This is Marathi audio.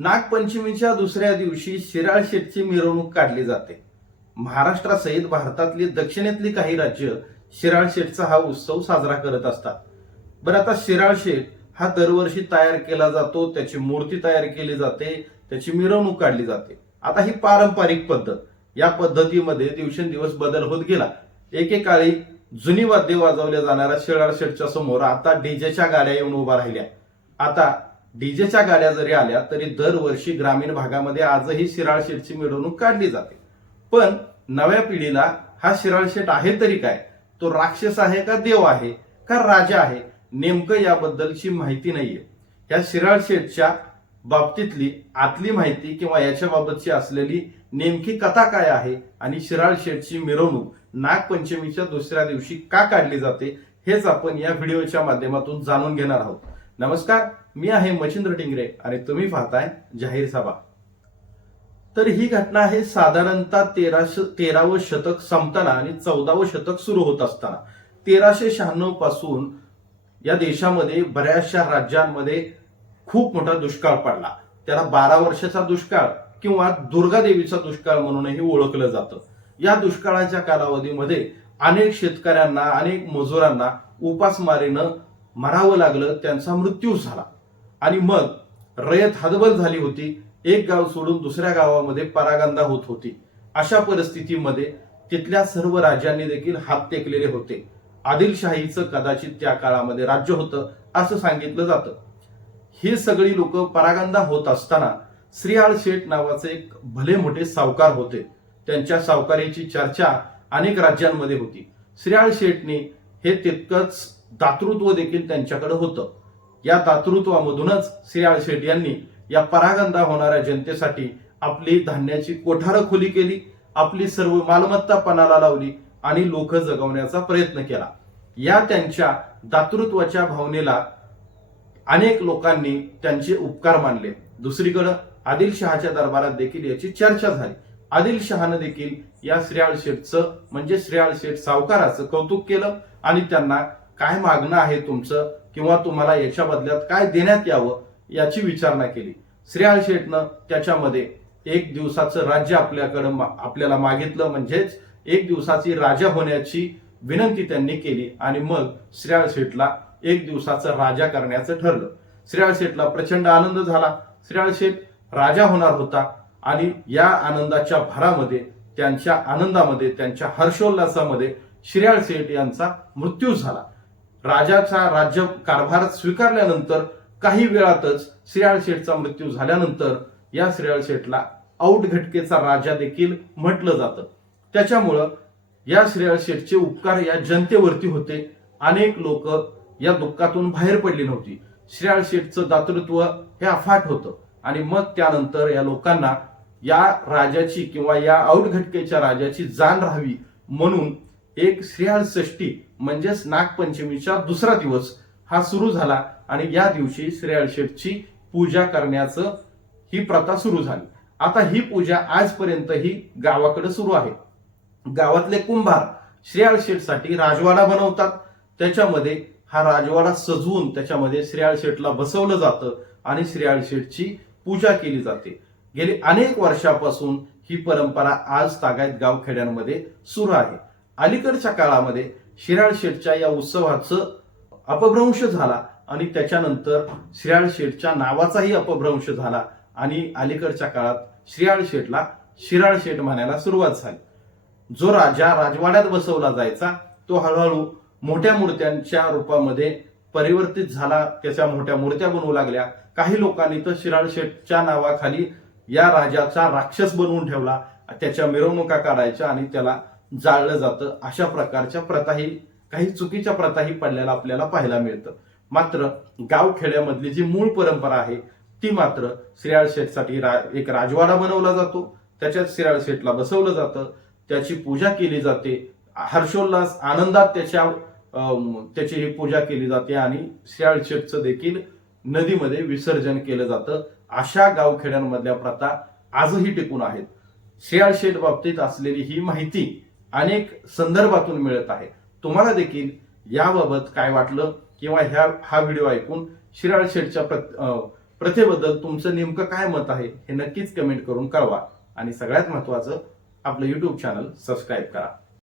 नागपंचमीच्या दुसऱ्या दिवशी शिराळ शेठची मिरवणूक काढली जाते. महाराष्ट्रासहित भारतातली दक्षिणेतली काही राज्य शिराळ शेठचा हा उत्सव साजरा करत असतात. बरं आता शिराळ शेठ हा दरवर्षी तयार केला जातो त्याची मूर्ती तयार केली जाते त्याची मिरवणूक काढली जाते. आता ही पारंपरिक पद्धत या पद्धतीमध्ये दिवसेंदिवस बदल होत गेला. एकेकाळी जुनी वाद्य वाजवल्या जाणाऱ्या शिराळ शेठच्या समोर आता डीजेच्या गाड्या येऊन उभा राहिल्या. आता डीजेच्या गाड्या जरी आल्या तरी दरवर्षी ग्रामीण भागामध्ये आजही शिराळ शेठची मिरवणूक काढली जाते. पण नव्या पिढीला हा शिराळ शेठ आहे तरी काय? तो राक्षस आहे का देव आहे का राजा आहे? नेमकं याबद्दलची माहिती नाहीये. या शिराळ शेठच्या बाबतीतली आतली माहिती किंवा याच्या बाबतची असलेली नेमकी कथा काय आहे आणि शिराळ शेठची मिरवणूक नागपंचमीच्या दुसऱ्या दिवशी का काढली जाते हेच आपण या व्हिडिओच्या माध्यमातून जाणून घेणार आहोत. नमस्कार मी आहे मच्छिंद्र टिंगरे आणि तुम्ही पाहताय जाहीर सभा. तर ही घटना आहे साधारणतः तेराशे तेरावं शतक संपताना आणि चौदावं शतक सुरू होत असताना. तेराशे शहाण्णवपासून या देशामध्ये बऱ्याचशा राज्यांमध्ये खूप मोठा दुष्काळ पडला. त्याला बारा वर्षाचा दुष्काळ किंवा दुर्गादेवीचा दुष्काळ म्हणूनही ओळखलं जातं. या दुष्काळाच्या कालावधीमध्ये अनेक शेतकऱ्यांना अनेक मजुरांना उपासमारीनं मरावं लागलं त्यांचा मृत्यू झाला. आणि मग रयत हदबल झाली होती. एक गाव सोडून दुसऱ्या गावामध्ये परागंदा होत होती. अशा परिस्थितीमध्ये तिथल्या सर्व राज्यांनी देखील हात टेकलेले होते. आदिलशाहीचं कदाचित त्या काळामध्ये राज्य होतं असं सांगितलं जातं. ही सगळी लोक परागंदा होत असताना श्रीहाळ शेठ नावाचे एक भले मोठे सावकार होते. त्यांच्या सावकारीची चर्चा अनेक राज्यांमध्ये होती. श्रीयाळ शेठने हे तितकंच दातृत्व देखील त्यांच्याकडे होतं. या दातृत्वामधूनच श्री शेठ यांनी या परागंदा होणाऱ्या जनतेसाठी आपली धान्याची कोठारं खुली केली आपली सर्व मालमत्ता पणाला लावली आणि लोक जगवण्याचा प्रयत्न केला. या त्यांच्या दातृत्वाच्या भावनेला अनेक लोकांनी त्यांचे उपकार मानले. दुसरीकडं आदिलशहाच्या दरबारात देखील याची चर्चा झाली. आदिलशहानं देखील या श्रेयाळ शेठचं म्हणजे श्रेयाळ शेठ सावकाराचं कौतुक केलं आणि त्यांना काय मागणं आहे तुमचं किंवा तुम्हाला याच्या बदल्यात काय देण्यात यावं याची विचारणा केली. श्रेयाळ शेठनं त्याच्यामध्ये एक दिवसाचं राज्य आपल्याकडं आपल्याला मागितलं म्हणजेच एक दिवसाची राजा होण्याची विनंती त्यांनी केली आणि मग श्रेयाळ शेठला एक दिवसाचं राजा करण्याचं ठरलं. श्रेयाळ शेठला प्रचंड आनंद झाला. श्रेयाळ शेठ राजा होणार होता आणि या आनंदाच्या भरामध्ये त्यांच्या आनंदामध्ये त्यांच्या हर्षोल्लासामध्ये श्रेयाळ शेठ यांचा मृत्यू झाला. राजाचा राज्य कारभार स्वीकारल्यानंतर काही वेळातच श्रेयाळ शेठचा मृत्यू झाल्यानंतर या श्रेयाळ शेठला औट घटकेचा राजा देखील म्हटलं जातं. त्याच्यामुळं या श्रेयाळ शेठचे उपकार या जनतेवरती होते. अनेक लोक या दुःखातून बाहेर पडली नव्हती. श्रेयाळ शेठचं दातृत्व हे अफाट होतं. आणि मग त्यानंतर या लोकांना या राजाची किंवा या औट घटकेच्या राजाची जाण राहावी म्हणून एक श्रेयाळ षष्टी म्हणजेच नागपंचमीचा दुसरा दिवस हा सुरू झाला आणि या दिवशी श्रेयाळ शेठची पूजा करण्याचं ही प्रथा सुरू झाली. आता ही पूजा आजपर्यंतही गावाकडे सुरू आहे. गावातले कुंभार श्रेयाळ शेठसाठी राजवाडा बनवतात. त्याच्यामध्ये हा राजवाडा सजवून त्याच्यामध्ये श्रेयाळ शेठला बसवलं जातं आणि श्रेयाळ शेठची पूजा केली जाते. गेली अनेक वर्षापासून ही परंपरा आज तागायत गावखेड्यांमध्ये सुरू आहे. अलीकडच्या काळामध्ये शिराळ शेठच्या या उत्सवाचं अपभ्रंश झाला आणि त्याच्यानंतर श्रेयाळ शेठच्या नावाचाही अपभ्रंश झाला आणि अलीकडच्या काळात श्रेयाळ शेठला शिराळ शेठ म्हणायला सुरुवात झाली. जो राजा राजवाड्यात बसवला जायचा तो हळूहळू मोठ्या मूर्त्यांच्या रूपामध्ये परिवर्तित झाला. त्याच्या मोठ्या मूर्त्या बनवू लागल्या. काही लोकांनी तर शिराळ शेठच्या नावाखाली या राजाचा राक्षस बनवून ठेवला. त्याच्या मिरवणुका काढायच्या आणि त्याला जाळलं जातं. अशा प्रकारच्या प्रथाही काही चुकीच्या प्रथाही पडलेल्या आपल्याला पाहायला मिळतं. मात्र गावखेड्यामधली जी मूळ परंपरा आहे ती मात्र श्रेयाळ शेठसाठी रा, एक राजवाडा बनवला जातो. त्याच्यात श्रेयाळ शेठला बसवलं जातं. त्याची पूजा केली जाते. हर्षोल्लास आनंदात त्याच्या त्याची ही पूजा केली जाते आणि श्रेयाळ शेठचं देखील नदीमध्ये विसर्जन केलं जातं. अशा गावखेड्यांमधल्या प्रथा आजही टिकून आहेत. श्रेयाळ शेठ बाबतीत असलेली ही माहिती अनेक संदर्भातून मिळत आहे. तुम्हाला देखील याबाबत काय वाटलं? किंवा ह्या हा व्हिडिओ ऐकून शिराळ शेठच्या प्रत- प्रथेबद्दल तुमचं नेमकं काय मत आहे हे नक्कीच कमेंट करून कळवा. आणि सगळ्यात महत्वाचं आपलं युट्यूब चॅनल सबस्क्राईब करा.